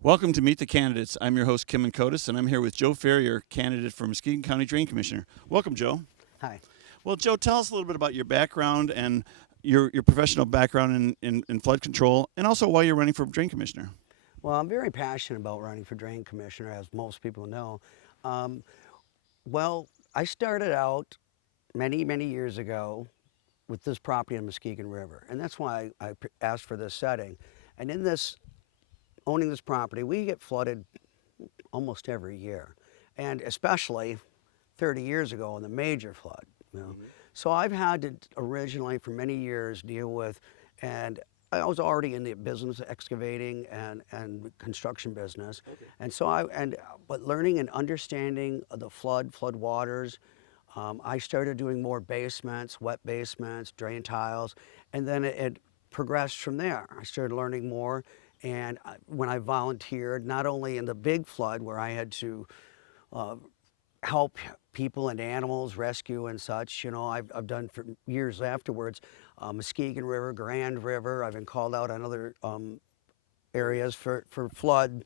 Welcome to Meet the Candidates. I'm your host, Kim Kotis, and I'm here with Joe Ferrier, candidate for Muskegon County Drain Commissioner. Welcome, Joe. Hi. Well, Joe, tell us a little bit about your background and your professional background in flood control, and also why you're running for Drain Commissioner. Well, I'm very passionate about running for Drain Commissioner, as most people know. Um, well, I started out many years ago with this property in Muskegon River, and that's why I asked for this setting. And in this, owning this property, we get flooded almost every year, and especially 30 years ago in the major flood. You know? So I've had to originally for many years deal with, and I was already in the business of excavating and construction business, and so but learning and understanding of the flood waters, I started doing more basements, wet basements, drain tiles, and then it progressed from there. I started learning more, and when I volunteered, not only in the big flood where I had to uh, help people and animals rescue and such. You know, I've done for years afterwards, Muskegon River, Grand River. I've been called out on other areas for flood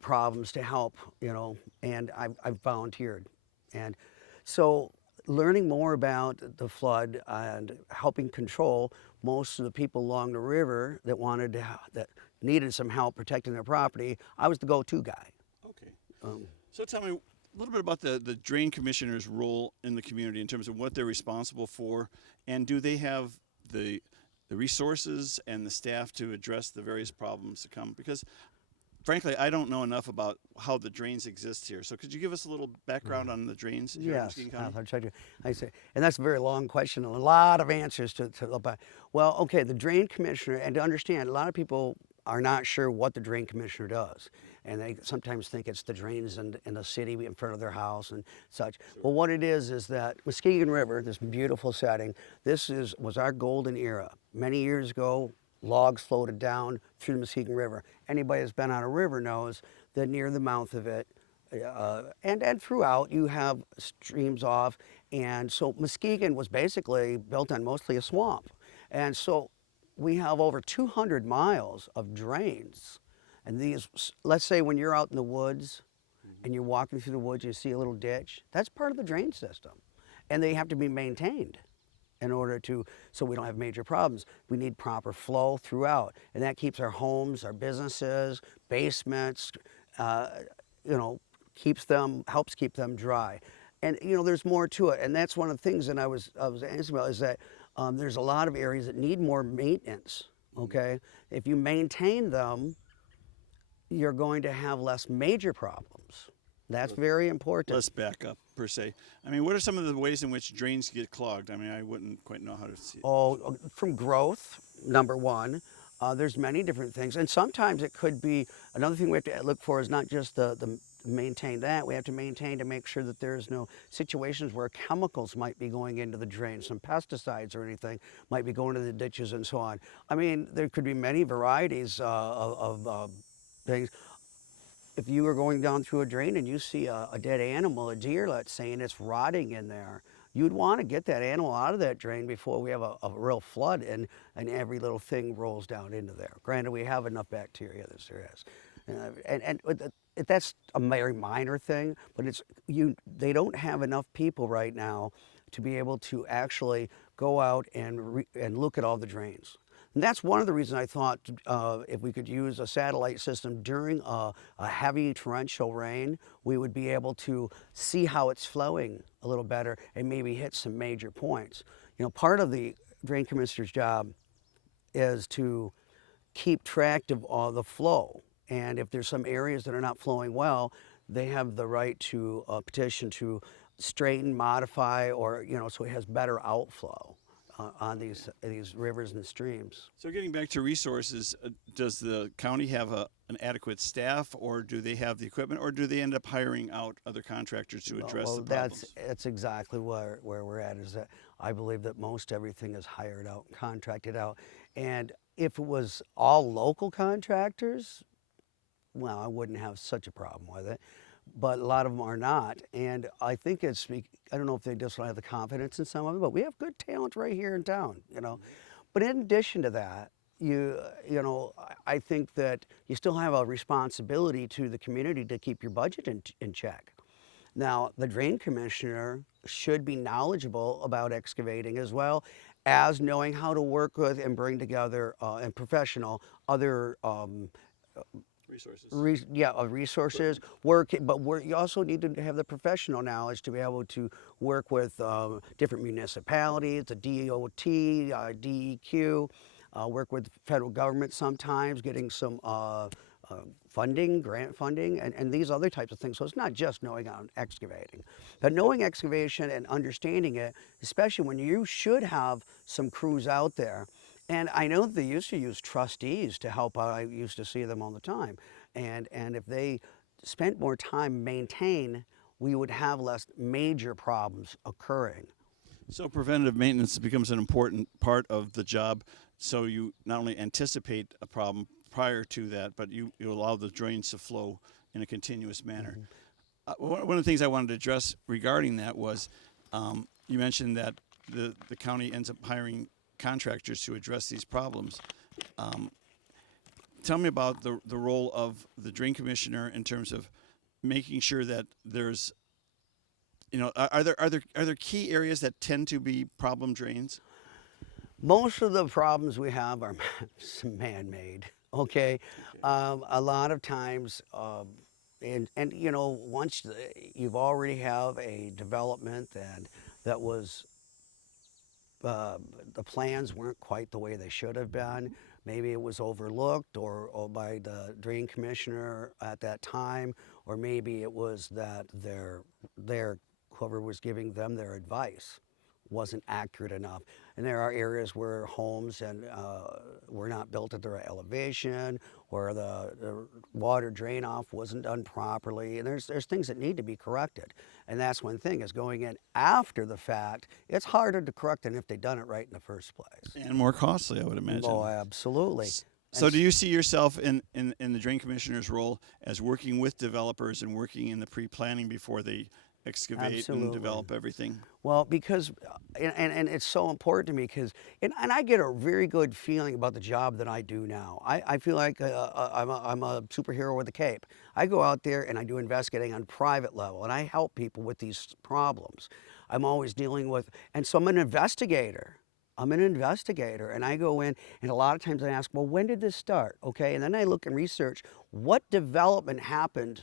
problems to help, you know, and I've volunteered. And so learning more about the flood and helping control most of the people along the river that needed some help protecting their property, I was the go-to guy. Okay. Um, So tell me a little bit about the Drain Commissioner's role in the community in terms of what they're responsible for, and do they have the resources and the staff to address the various problems that come? Because frankly, I don't know enough about how the drains exist here. So could you give us a little background on the drains here in Yes, Muskegon County? I'll try to. I say, and that's a very long question, and a lot of answers to look back. Well, okay, the drain commissioner, and to understand, a lot of people are not sure what the drain commissioner does, and they sometimes think it's the drains in the city in front of their house and such. Well, what it is that Muskegon River, this beautiful setting, was our golden era. Many years ago, logs floated down through the Muskegon River. Anybody that's been on a river knows that near the mouth of it, and throughout you have streams off, and so Muskegon was basically built on mostly a swamp, and so we have over 200 miles of drains, and these, let's say when you're out in the woods and you're walking through the woods, you see a little ditch, that's part of the drain system, and they have to be maintained in order to, so we don't have major problems. We need proper flow throughout, and that keeps our homes, our businesses, basements, uh, you know, helps keep them dry. And you know, there's more to it, and that's one of the things that I was answering about is that there's a lot of areas that need more maintenance. Okay, if you maintain them, you're going to have less major problems. That's very important. Let's back up per se. I mean, what are some of the ways in which drains get clogged? I mean, I wouldn't quite know how to see it. Oh, from growth, number one. There's many different things, and sometimes it could be another thing we have to look for is not just the maintain that. We have to maintain to make sure that there's no situations where chemicals might be going into the drain, some pesticides or anything might be going to the ditches and so on. I mean, there could be many varieties of things. If you were going down through a drain and you see a dead animal, a deer, let's say, and it's rotting in there, you'd want to get that animal out of that drain before we have a real flood and every little thing rolls down into there. Granted, we have enough bacteria as there is. That's a very minor thing, but they don't have enough people right now to be able to actually go out and look at all the drains. And that's one of the reasons I thought if we could use a satellite system during a heavy torrential rain, we would be able to see how it's flowing a little better and maybe hit some major points. You know, part of the drain commissioner's job is to keep track of all the flow. And if there's some areas that are not flowing well, they have the right to petition to straighten, modify, or, you know, so it has better outflow on these rivers and streams. So getting back to resources, does the county have an adequate staff, or do they have the equipment, or do they end up hiring out other contractors to address the problems? That's exactly where we're at, is that I believe that most everything is hired out, contracted out. And if it was all local contractors, well, I wouldn't have such a problem with it. But a lot of them are not. And I think I don't know if they just don't have the confidence in some of it, but we have good talent right here in town, you know. But in addition to that, I think that you still have a responsibility to the community to keep your budget in check. Now, the drain commissioner should be knowledgeable about excavating as well as knowing how to work with and bring together and professional other Resources. resources work, but you also need to have the professional knowledge to be able to work with different municipalities, the DOT, DEQ, work with federal government sometimes, getting some funding, grant funding, and these other types of things. So it's not just knowing on excavating, but knowing excavation and understanding it, especially when you should have some crews out there. And I know they used to use trustees to help out. I used to see them all the time. And if they spent more time maintain, we would have less major problems occurring. So preventative maintenance becomes an important part of the job. So you not only anticipate a problem prior to that, but you allow the drains to flow in a continuous manner. One of the things I wanted to address regarding that was you mentioned that the county ends up hiring contractors to address these problems. Tell me about the role of the drain commissioner in terms of making sure that there's, are there key areas that tend to be problem drains? Most of the problems we have are man-made. Okay, a lot of times, and once you've already have a development and that was the plans weren't quite the way they should have been. Maybe it was overlooked or by the drain commissioner at that time, or maybe it was that their whoever was giving them their advice wasn't accurate enough. And there are areas where homes were not built at the right elevation, where the water drain off wasn't done properly. And there's things that need to be corrected. And that's one thing, is going in after the fact, it's harder to correct than if they'd done it right in the first place. And more costly, I would imagine. Oh, absolutely. So do you see yourself in the drain commissioner's role as working with developers and working in the pre-planning before they excavate Absolutely. and develop everything? Well, because, and it's so important to me because, and I get a very good feeling about the job that I do now. I feel like I'm a superhero with a cape. I go out there and I do investigating on private level and I help people with these problems. I'm always dealing with, and so I'm an investigator. And I go in and a lot of times I ask, well, when did this start? Okay, and then I look and research what development happened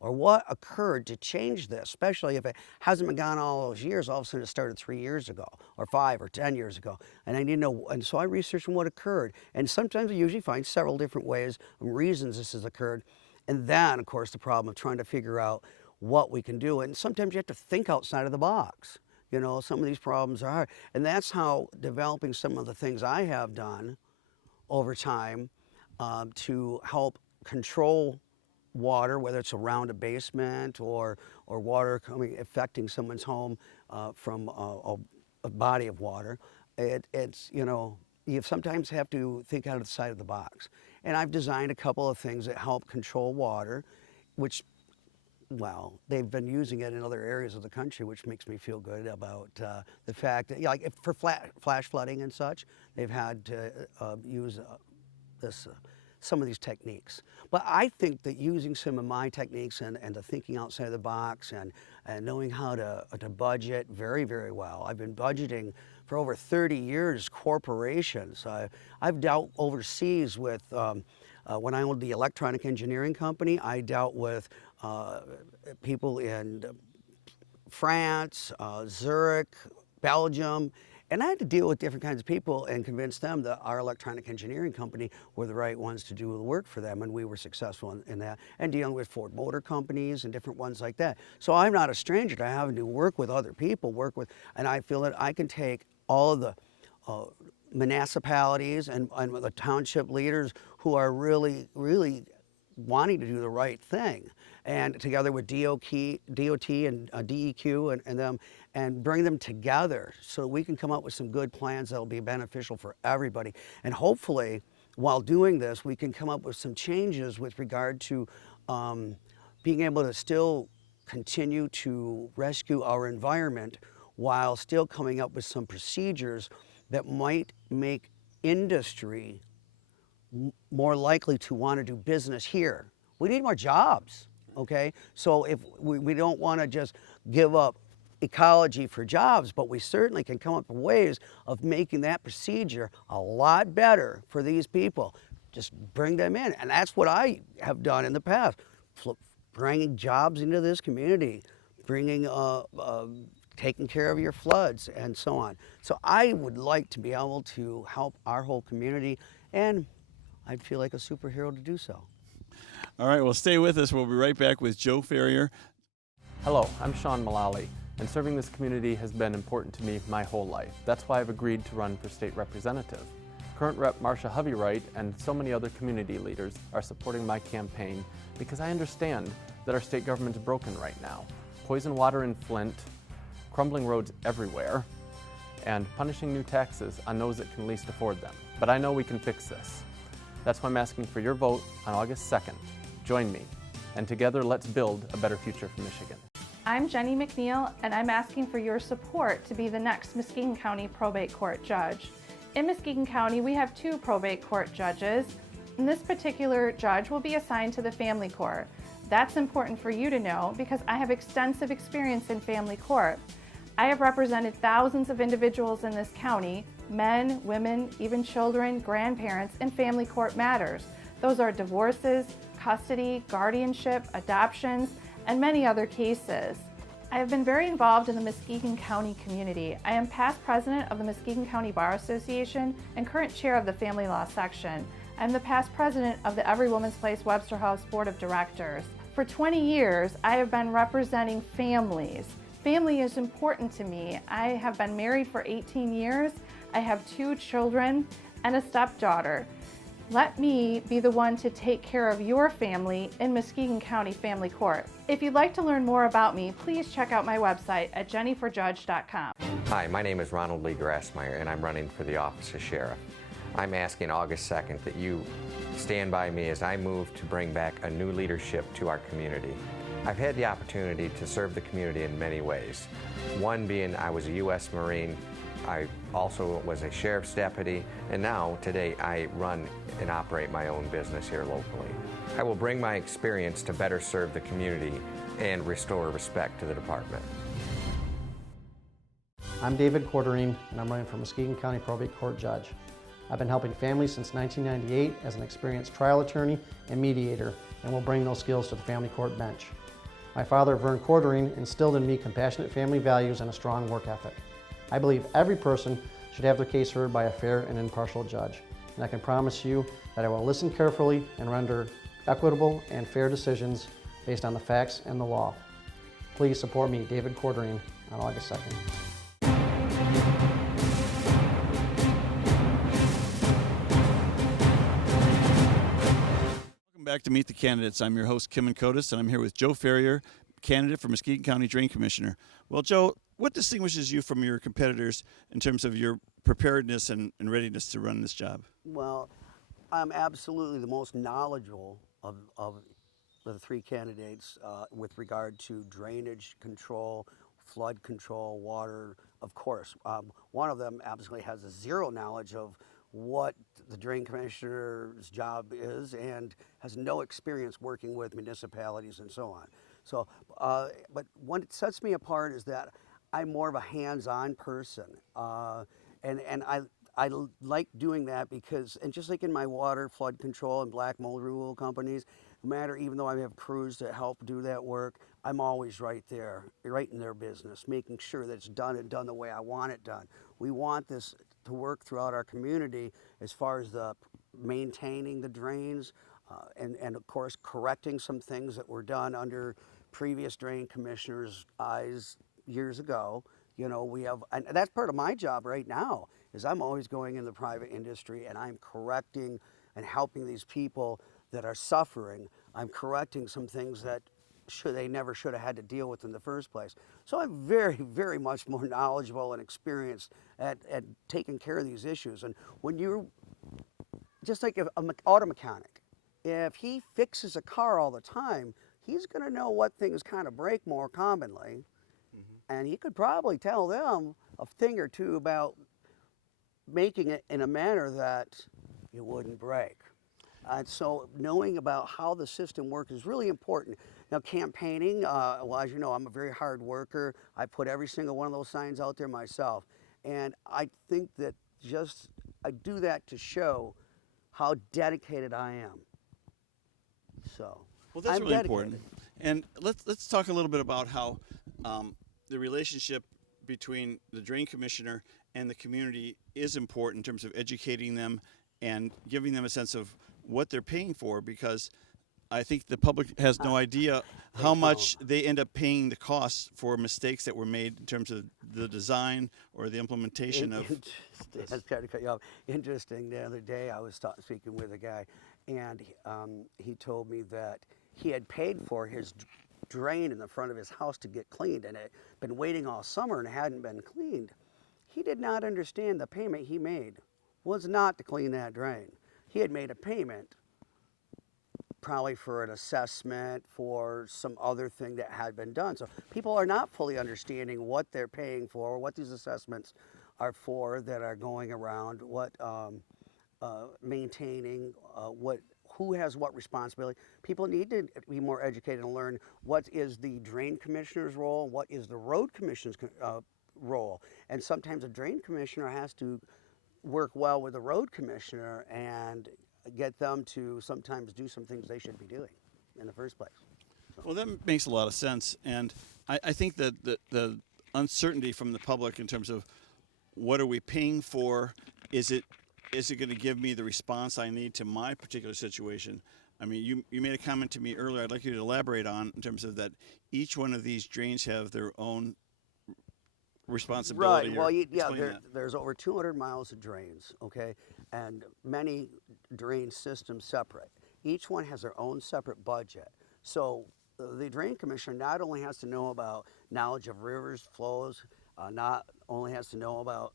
or what occurred to change this, especially if it hasn't been gone all those years. All of a sudden it started 3 years ago or 5 or 10 years ago. And I need to know, and so I researched what occurred. And sometimes I usually find several different ways and reasons this has occurred. And then, of course, the problem of trying to figure out what we can do. And sometimes you have to think outside of the box. Some of these problems are hard. And that's how developing some of the things I have done over time to help control water, whether it's around a basement or water affecting someone's home from a body of water. You sometimes have to think out of the side of the box. And I've designed a couple of things that help control water, which, well, they've been using it in other areas of the country, which makes me feel good about the fact that, like for flash flooding and such, they've had to use some of these techniques. But I think that using some of my techniques and the thinking outside the box and knowing how to budget very, very well. I've been budgeting for over 30 years, corporations. I've dealt overseas with, when I owned the electronic engineering company, I dealt with people in France, Zurich, Belgium, and I had to deal with different kinds of people and convince them that our electronic engineering company were the right ones to do the work for them, and we were successful in that, and dealing with Ford Motor companies and different ones like that. So I'm not a stranger to having to work with other people, and I feel that I can take all of the municipalities and the township leaders who are really, really wanting to do the right thing, and together with DOT and DEQ and them, and bring them together so we can come up with some good plans that will be beneficial for everybody. And hopefully, while doing this, we can come up with some changes with regard to being able to still continue to rescue our environment while still coming up with some procedures that might make industry more likely to want to do business here. We need more jobs, okay? So if we don't want to just give up ecology for jobs, but we certainly can come up with ways of making that procedure a lot better for these people. Just bring them in. And that's what I have done in the past, bringing jobs into this community, bringing taking care of your floods and so on. So I would like to be able to help our whole community, and I'd feel like a superhero to do so. All right, well, stay with us. We'll be right back with Joe Ferrier. Hello, I'm Sean Mullally, and serving this community has been important to me my whole life. That's why I've agreed to run for state representative. Current Rep. Marcia Hovey-Wright and so many other community leaders are supporting my campaign because I understand that our state government is broken right now. Poison water in Flint, crumbling roads everywhere, and punishing new taxes on those that can least afford them. But I know we can fix this. That's why I'm asking for your vote on August 2nd. Join me, and together let's build a better future for Michigan. I'm Jenny McNeil, and I'm asking for your support to be the next Muskegon County Probate Court Judge. In Muskegon County, we have 2 probate court judges, and this particular judge will be assigned to the family court. That's important for you to know because I have extensive experience in family court. I have represented thousands of individuals in this county, men, women, even children, grandparents, in family court matters. Those are divorces, custody, guardianship, adoptions, and many other cases. I have been very involved in the Muskegon County community. I am past president of the Muskegon County Bar Association and current chair of the Family Law Section. I'm the past president of the Every Woman's Place Webster House Board of Directors. For 20 years, I have been representing families. Family is important to me. I have been married for 18 years. I have 2 children and a stepdaughter. Let me be the one to take care of your family in Muskegon County Family Court. If you'd like to learn more about me, please check out my website at jennyforjudge.com. Hi, my name is Ronald Lee Grassmeyer, and I'm running for the office of sheriff. I'm asking August 2nd that you stand by me as I move to bring back a new leadership to our community. I've had the opportunity to serve the community in many ways. One being I was a U.S. Marine. I also was a sheriff's deputy, and now, today, I run and operate my own business here locally. I will bring my experience to better serve the community and restore respect to the department. I'm David Quarterine, and I'm running for Muskegon County Probate Court Judge. I've been helping families since 1998 as an experienced trial attorney and mediator, and will bring those skills to the family court bench. My father, Vern Quarterine, instilled in me compassionate family values and a strong work ethic. I believe every person should have their case heard by a fair and impartial judge, and I can promise you that I will listen carefully and render equitable and fair decisions based on the facts and the law. Please support me, David Quarterine, on August 2nd. Welcome back to Meet the Candidates. I'm your host, Kim Kotis, and I'm here with Joe Ferrier, candidate for Muskegon County Drain Commissioner. Well, Joe, what distinguishes you from your competitors in terms of your preparedness and readiness to run this job? Well, I'm absolutely the most knowledgeable of the 3 candidates with regard to drainage control, flood control, water, of course. One of them absolutely has zero knowledge of what the drain commissioner's job is and has no experience working with municipalities and so on. So, but what sets me apart is that I'm more of a hands-on person, and I like doing that because, and just like in my water, flood control, and black mold removal companies, no matter, even though I have crews that help do that work, I'm always right there, right in their business, making sure that it's done and done the way I want it done. We want this to work throughout our community as far as the maintaining the drains, and of course correcting some things that were done under previous drain commissioners' eyes years ago. You know, we have, and that's part of my job right now, is I'm always going in the private industry and I'm correcting and helping these people that are suffering. I'm correcting some things that they never should have had to deal with in the first place. So I'm very, very much more knowledgeable and experienced at taking care of these issues. And when you're, just like an auto mechanic, if he fixes a car all the time, he's going to know what things kind of break more commonly. And he could probably tell them a thing or two about making it in a manner that it wouldn't break. So knowing about how the system works is really important. Now campaigning, well, as you know, I'm a very hard worker. I put every single one of those signs out there myself. And I think that I do that to show how dedicated I am. So, Well, that's I'm really dedicated. important. And let's talk a little bit about how the relationship between the drain commissioner and the community is important in terms of educating them and giving them a sense of what they're paying for, because I think the public has no idea how much they end up paying the costs for mistakes that were made in terms of the design or the implementation of. I was trying to cut you off. Interesting. The other day, I was speaking with a guy, and he told me that he had paid for his drain in the front of his house to get cleaned, and had been waiting all summer and hadn't been cleaned. He did not understand the payment he made was not to clean that drain. He had made a payment probably for an assessment for some other thing that had been done. So people are not fully understanding what they're paying for, what these assessments are for that are going around, what maintaining, who has what responsibility. People need to be more educated and learn what is the drain commissioner's role, what is the road commissioner's role. And sometimes a drain commissioner has to work well with the road commissioner and get them to sometimes do some things they should be doing in the first place. So. Well, that makes a lot of sense. And I think that the uncertainty from the public in terms of what are we paying for, is it going to give me the response I need to my particular situation? I mean, you made a comment to me earlier I'd like you to elaborate on in terms of that each one of these drains have their own responsibility. Right. Well, yeah, that. there's over 200 miles of drains, okay, and many drain systems separate. Each one has their own separate budget. So the drain commissioner not only has to know about knowledge of rivers, flows, not only has to know about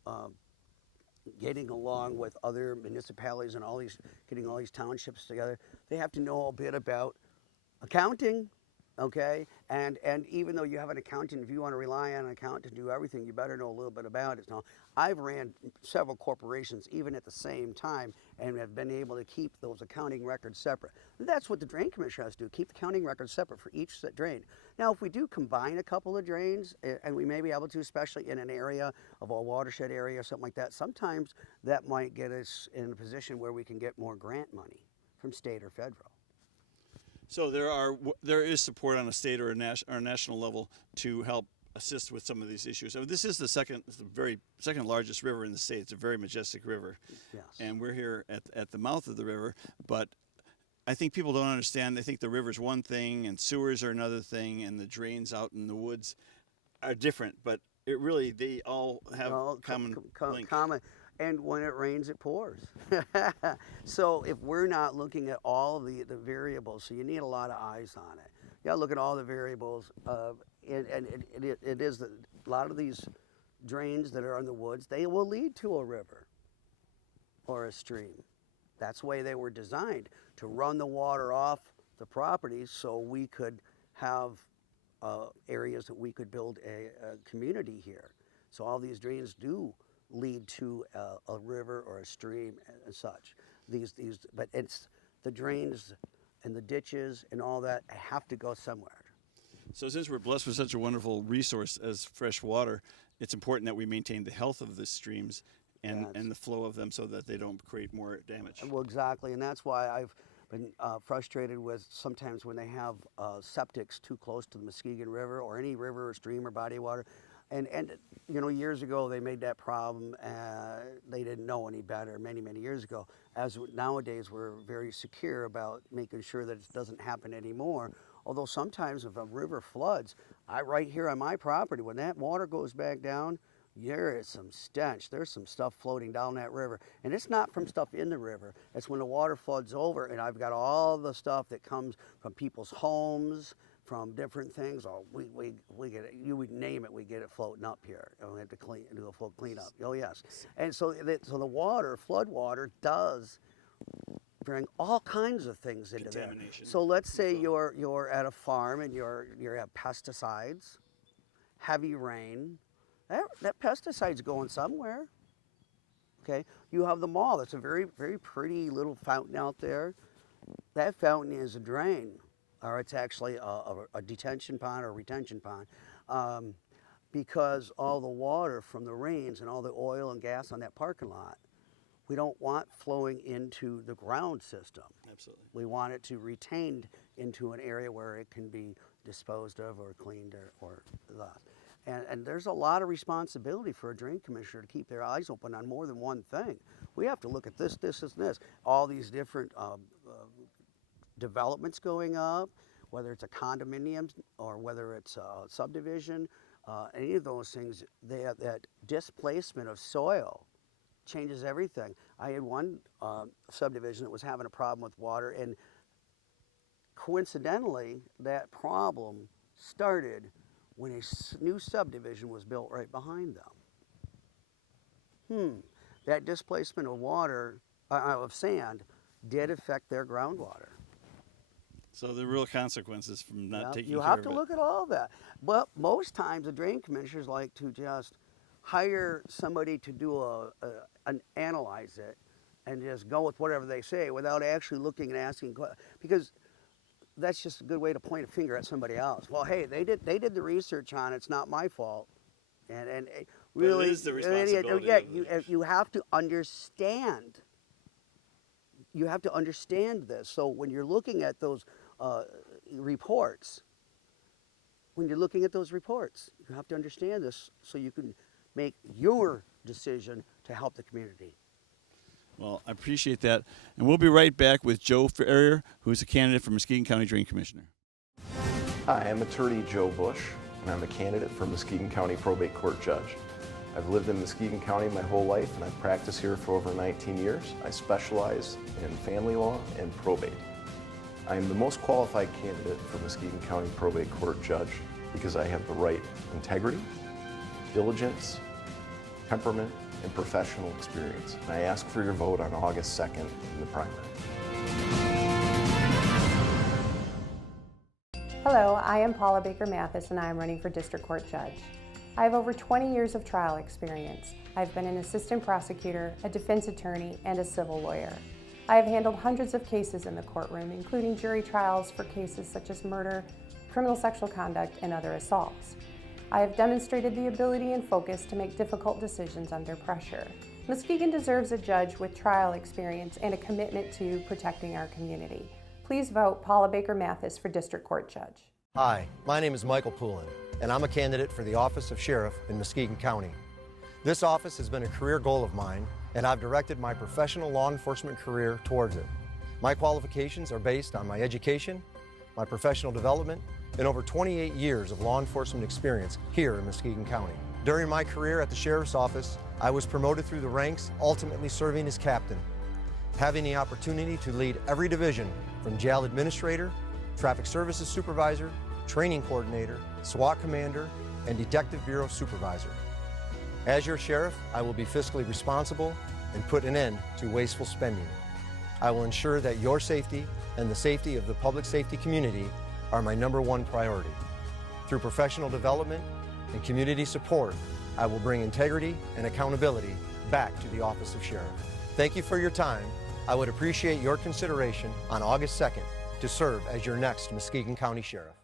getting along with other municipalities and getting all these townships together. They have to know a bit about accounting, okay? And even though you have an accountant, if you want to rely on an accountant to do everything, you better know a little bit about it. Now, I've ran several corporations even at the same time and have been able to keep those accounting records separate. And that's what the drain commissioner has to do, keep the accounting records separate for each drain. Now, if we do combine a couple of drains, and we may be able to, especially in an area of a watershed area or something like that, sometimes that might get us in a position where we can get more grant money from state or federal. So there is support on a state or a national level to help assist with some of these issues. So this is the second largest river in the state. It's a very majestic river. Yes. And we're here at the mouth of the river, but I think people don't understand. They think the river's one thing and sewers are another thing and the drains out in the woods are different, but they all have common link. And when it rains, it pours. So if we're not looking at all the variables, so you need a lot of eyes on it. You gotta look at all the variables, and it is a lot of these drains that are in the woods, they will lead to a river or a stream. That's the way they were designed, to run the water off the properties so we could have areas that we could build a community here. So all these drains do lead to a river or a stream and such. But it's the drains and the ditches and all that have to go somewhere. So since we're blessed with such a wonderful resource as fresh water, it's important that we maintain the health of the streams and the flow of them so that they don't create more damage. Well, exactly, and that's why I've been frustrated with sometimes when they have septics too close to the Muskegon River or any river or stream or body of water. And you know, years ago they made that problem. They didn't know any better many years ago. As nowadays we're very secure about making sure that it doesn't happen anymore. Although sometimes if a river floods, right here on my property, when that water goes back down, there is some stench. There's some stuff floating down that river. And it's not from stuff in the river. It's when the water floods over and I've got all the stuff that comes from people's homes, from different things. Oh, we get it. You would name it, we get it floating up here. And we have to do a full cleanup. Oh yes. And so the water, flood water, does bring all kinds of things into there. So let's say you're at a farm and you have pesticides, heavy rain. That pesticide's going somewhere. Okay. You have the mall. That's a very pretty little fountain out there. that fountain is a drain, or it's actually a detention pond or retention pond, because all the water from the rains and all the oil and gas on that parking lot, we don't want flowing into the ground system. Absolutely. We want it to retained into an area where it can be disposed of or cleaned or that. And there's a lot of responsibility for a drain commissioner to keep their eyes open on more than one thing. We have to look at this, this, and this. All these different developments going up, whether it's a condominium or whether it's a subdivision, any of those things, that displacement of soil changes everything. I had one subdivision that was having a problem with water, and coincidentally, that problem started when a new subdivision was built right behind them. That displacement of water, of sand, did affect their groundwater. So the real consequences from not taking You care have of to it. look at all that. But most times the drain commissioners like to just hire somebody to do analyze it and just go with whatever they say without actually looking and asking, because that's just a good way to point a finger at somebody else. Well, hey, they did the research on it, it's not my fault. And really, it is the responsibility yeah, of the- you have to understand. You have to understand this. So when you're looking at those reports, you have to understand this so you can make your decision to help the community. Well, I appreciate that. And we'll be right back with Joe Ferrier, who's a candidate for Muskegon County Drain Commissioner. Hi, I'm attorney Joe Bush, and I'm a candidate for Muskegon County Probate Court Judge. I've lived in Muskegon County my whole life, and I've practiced here for over 19 years. I specialize in family law and probate. I am the most qualified candidate for Muskegon County Probate Court Judge because I have the right integrity, diligence, temperament, and professional experience. And I ask for your vote on August 2nd in the primary. Hello, I am Paula Baker Mathis and I am running for District Court Judge. I have over 20 years of trial experience. I've been an assistant prosecutor, a defense attorney, and a civil lawyer. I have handled hundreds of cases in the courtroom, including jury trials for cases such as murder, criminal sexual conduct, and other assaults. I have demonstrated the ability and focus to make difficult decisions under pressure. Muskegon deserves a judge with trial experience and a commitment to protecting our community. Please vote Paula Baker Mathis for District Court Judge. Hi, my name is Michael Poulin, and I'm a candidate for the office of Sheriff in Muskegon County. This office has been a career goal of mine, and I've directed my professional law enforcement career towards it. My qualifications are based on my education, my professional development, and over 28 years of law enforcement experience here in Muskegon County. During my career at the Sheriff's Office, I was promoted through the ranks, ultimately serving as captain. Having the opportunity to lead every division from jail administrator, traffic services supervisor, training coordinator, SWAT commander, and detective bureau supervisor. As your sheriff, I will be fiscally responsible and put an end to wasteful spending. I will ensure that your safety and the safety of the public safety community are my #1 priority. Through professional development and community support, I will bring integrity and accountability back to the office of sheriff. Thank you for your time. I would appreciate your consideration on August 2nd to serve as your next Muskegon County Sheriff.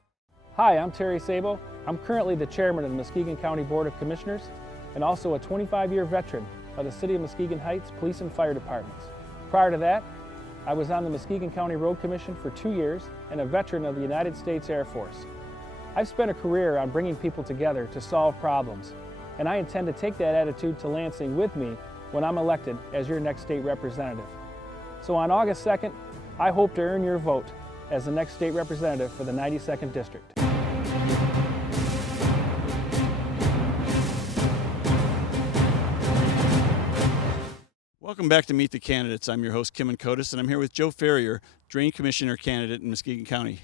Hi, I'm Terry Sabo. I'm currently the chairman of the Muskegon County Board of Commissioners and also a 25-year veteran of the City of Muskegon Heights Police and Fire Departments. Prior to that, I was on the Muskegon County Road Commission for 2 years and a veteran of the United States Air Force. I've spent a career on bringing people together to solve problems, and I intend to take that attitude to Lansing with me when I'm elected as your next state representative. So on August 2nd, I hope to earn your vote as the next state representative for the 92nd District. Welcome back to Meet the Candidates. I'm your host, Kim Kotis, and I'm here with Joe Ferrier, Drain Commissioner candidate in Muskegon County.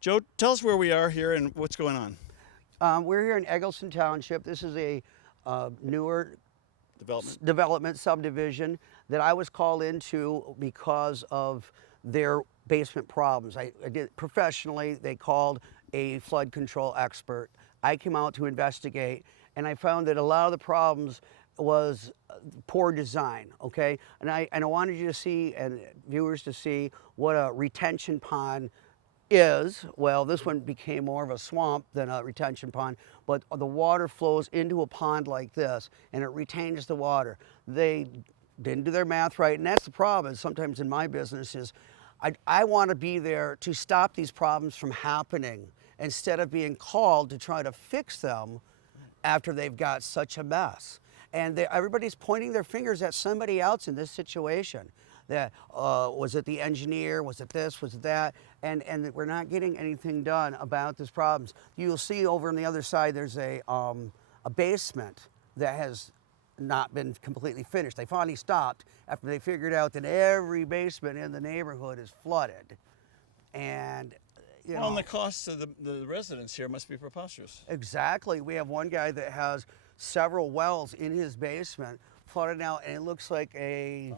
Joe, tell us where we are here and what's going on. We're here in Eggleston Township. This is a newer Development subdivision that I was called into because of their basement problems. I did professionally. They called a flood control expert. I came out to investigate, and I found that a lot of the problems was poor design, okay? And I wanted you to see, and viewers to see, what a retention pond is. Well, this one became more of a swamp than a retention pond, but the water flows into a pond like this, and it retains the water. They didn't do their math right, and that's the problem. Is sometimes in my business is I want to be there to stop these problems from happening instead of being called to try to fix them after they've got such a mess. And everybody's pointing their fingers at somebody else in this situation. That was it the engineer? Was it this? Was it that? And we're not getting anything done about these problems. You'll see over on the other side there's a basement that has not been completely finished. They finally stopped after they figured out that every basement in the neighborhood is flooded. And you Well, and know, the costs of the residents here must be preposterous. exactly. We have one guy that has several wells in his basement flooded out, and it looks like a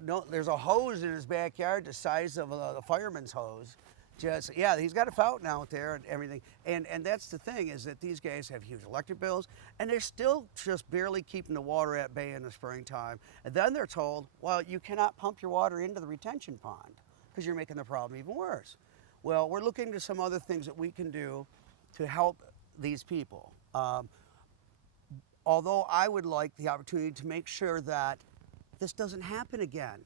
no. There's a hose in his backyard the size of the fireman's hose. Just yeah, he's got a fountain out there and everything. And that's the thing is that these guys have huge electric bills, and they're still just barely keeping the water at bay in the springtime. And then they're told, well, you cannot pump your water into the retention pond because you're making the problem even worse. Well, we're looking to some other things that we can do to help these people. Although I would like the opportunity to make sure that this doesn't happen again.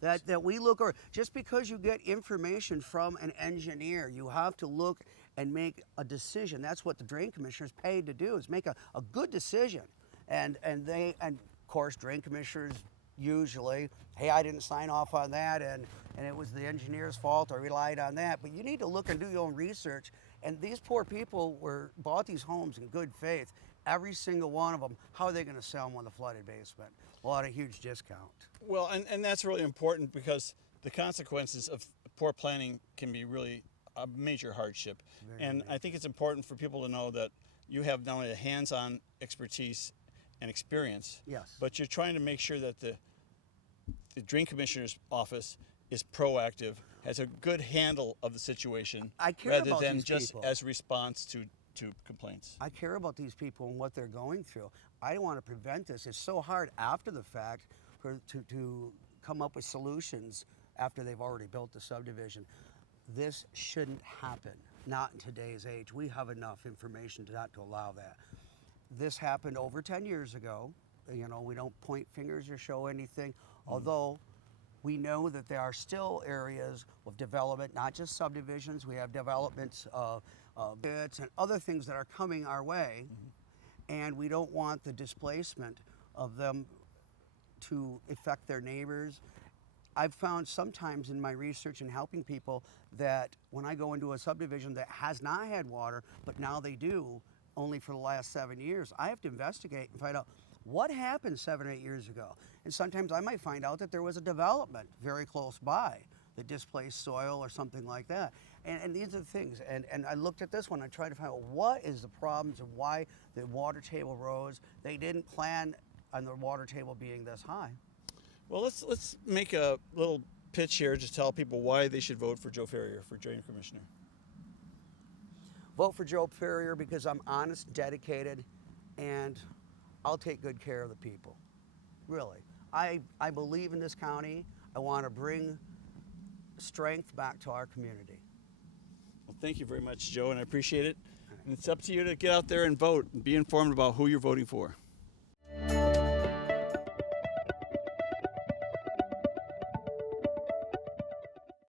That we look, or just because you get information from an engineer, you have to look and make a decision. That's what the drain commissioner is paid to do, is make a good decision. And of course, drain commissioners usually, hey, I didn't sign off on that, and it was the engineer's fault, I relied on that. But you need to look and do your own research. And these poor people bought these homes in good faith. Every single one of them, how are they going to sell them on the flooded basement? Well, at a huge discount. Well, and that's really important because the consequences of poor planning can be really a major hardship. And I think it's important for people to know that you have not only a hands-on expertise and experience, Yes. but you're trying to make sure that the drain commissioner's office is proactive, has a good handle of the situation, I care rather about than these just people. as response to complaints. I care about these people and what they're going through. I want to prevent this. It's so hard after the fact to come up with solutions after they've already built the subdivision. This shouldn't happen, not in today's age. We have enough information not to allow that. This happened over 10 years ago. You know, we don't point fingers or show anything, although we know that there are still areas of development, not just subdivisions. We have developments of bits and other things that are coming our way, and we don't want the displacement of them to affect their neighbors. I've found sometimes in my research and helping people that when I go into a subdivision that has not had water, but now they do, only for the last 7 years, I have to investigate and find out what happened 7 or 8 years ago. And sometimes I might find out that there was a development very close by that displaced soil or something like that. And these are the things. And I looked at this one, I tried to find out what is the problems and why the water table rose. They didn't plan on the water table being this high. Well, let's make a little pitch here to tell people why they should vote for Joe Ferrier for drain commissioner. Vote for Joe Ferrier because I'm honest, dedicated, and I'll take good care of the people. Really. I believe in this county. I want to bring strength back to our community. Well, thank you very much, Joe, and I appreciate it. And it's up to you to get out there and vote and be informed about who you're voting for.